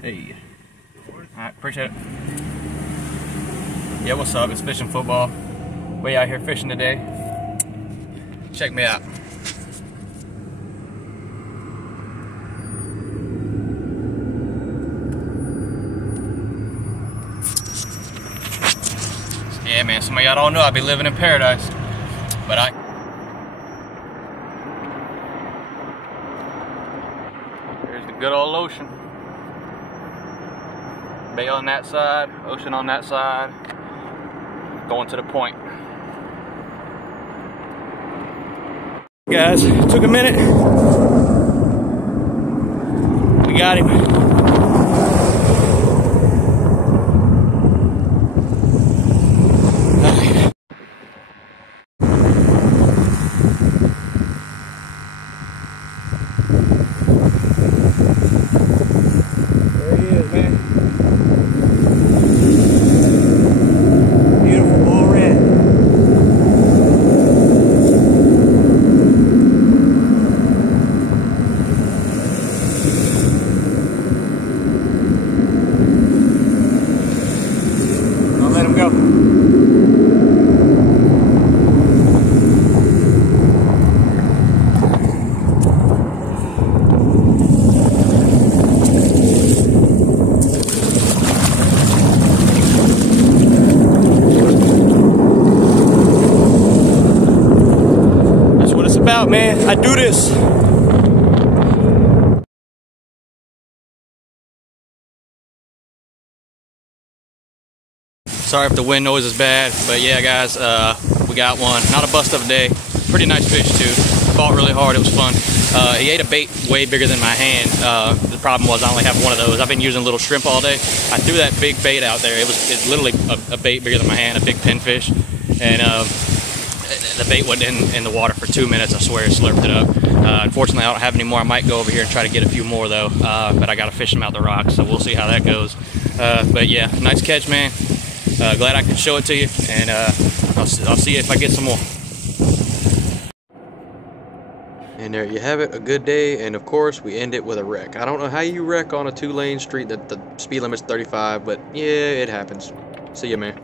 Hey. Alright, appreciate it. Yeah, what's up? It's fishing football. We out here fishing today. Check me out. Yeah, man, some of y'all don't know I be living in paradise. But there's the good old ocean. Bay on that side, ocean on that side. Going to the point. Guys, it took a minute. We got him. Let him go. That's what it's about, man. I do this. Sorry if the wind noise is bad, but yeah, guys, we got one. Not a bust of a day. Pretty nice fish too. Fought really hard. It was fun. He ate a bait way bigger than my hand. The problem was I only have one of those. I've been using little shrimp all day. I threw that big bait out there. It's literally a bait bigger than my hand, a big pinfish, and the bait went in the water for 2 minutes. I swear, it slurped it up. Unfortunately, I don't have any more. I might go over here and try to get a few more though, but I got to fish them out the rocks, so we'll see how that goes. But yeah, nice catch, man. Glad I could show it to you, and I'll see you if I get some more. And there you have it, a good day, and of course we end it with a wreck. I don't know how you wreck on a 2-lane street that the speed limit's 35, but yeah, it happens. See ya, man.